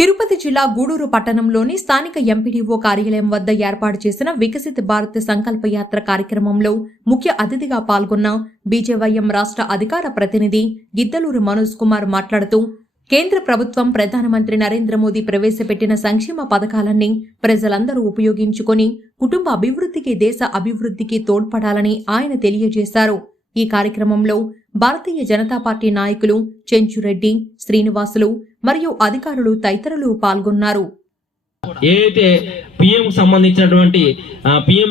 తిరుపతి జిల్లా గూడూరు పట్టణంలోని స్థానిక ఎంపీడీఓ కార్యాలయం వద్ద ఏర్పాటు చేసిన వికసిత్ భారత్ సంకల్ప యాత్ర కార్యక్రమంలో ముఖ్య అతిథిగా పాల్గొన్న బీజేవైఎం రాష్ట్ర అధికార ప్రతినిధి గిద్దలూరు మనోజ్ కుమార్ మాట్లాడుతూ కేంద్ర ప్రభుత్వం ప్రధానమంత్రి నరేంద్ర మోదీ ప్రవేశపెట్టిన సంక్షేమ పథకాలన్నీ ప్రజలందరూ ఉపయోగించుకొని కుటుంబ అభివృద్ధికి దేశ అభివృద్ధికి తోడ్పడాలని ఆయన తెలియజేశారు. ఈ కార్యక్రమంలో భారతీయ జనతా పార్టీ నాయకులు చెంచురెడ్డి శ్రీనివాసులు మరియు అధికారులు తదితరులు పాల్గొన్నారు. ఏదైతే పిఎం సంబంధించినటువంటి పిఎం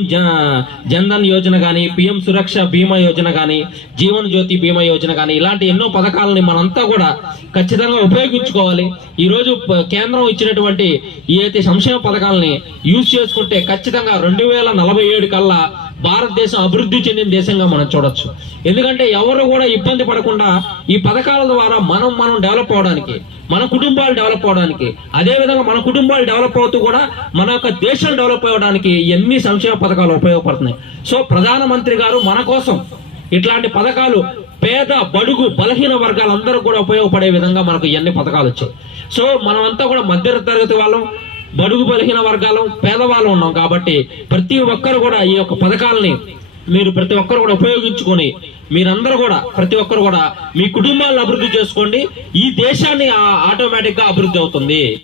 జన్ధన్ యోజన కానీ పిఎం సురక్ష బీమా యోజన కానీ జీవన్ జ్యోతి బీమా యోజన కానీ ఇలాంటి ఎన్నో పథకాలని మనంతా కూడా ఖచ్చితంగా ఉపయోగించుకోవాలి. ఈరోజు కేంద్రం ఇచ్చినటువంటి ఏదైతే సంక్షేమ పథకాలని యూజ్ చేసుకుంటే ఖచ్చితంగా రెండు వేల నలభై ఏడు కల్లా భారతదేశం అభివృద్ధి చెందిన దేశంగా మనం చూడొచ్చు. ఎందుకంటే ఎవరు కూడా ఇబ్బంది పడకుండా ఈ పథకాల ద్వారా మనం మనం డెవలప్ అవడానికి మన కుటుంబాలు డెవలప్ అవడానికి అదే విధంగా మన కుటుంబాలు డెవలప్ అవుతూ కూడా మన యొక్క దేశం డెవలప్ అవ్వడానికి ఎన్ని సంక్షేమ పథకాలు ఉపయోగపడుతున్నాయి. సో ప్రధానమంత్రి గారు మన కోసం ఇట్లాంటి పథకాలు పేద బడుగు బలహీన వర్గాలందరూ కూడా ఉపయోగపడే విధంగా మనకు ఎన్ని పథకాలు వచ్చాయి. సో మనమంతా కూడా మధ్య తరగతి వాళ్ళం. బడుగు బలహీన వర్గాలు పేదవాళ్ళు ఉన్నాం కాబట్టి ప్రతి ఒక్కరు కూడా ఈ యొక్క పథకాలని మీరు ప్రతి ఒక్కరు కూడా ఉపయోగించుకొని మీరందరూ కూడా ప్రతి ఒక్కరు కూడా మీ కుటుంబాలను అభివృద్ధి చేసుకోండి. ఈ దేశాన్ని ఆటోమేటిక్గా అభివృద్ధి అవుతుంది.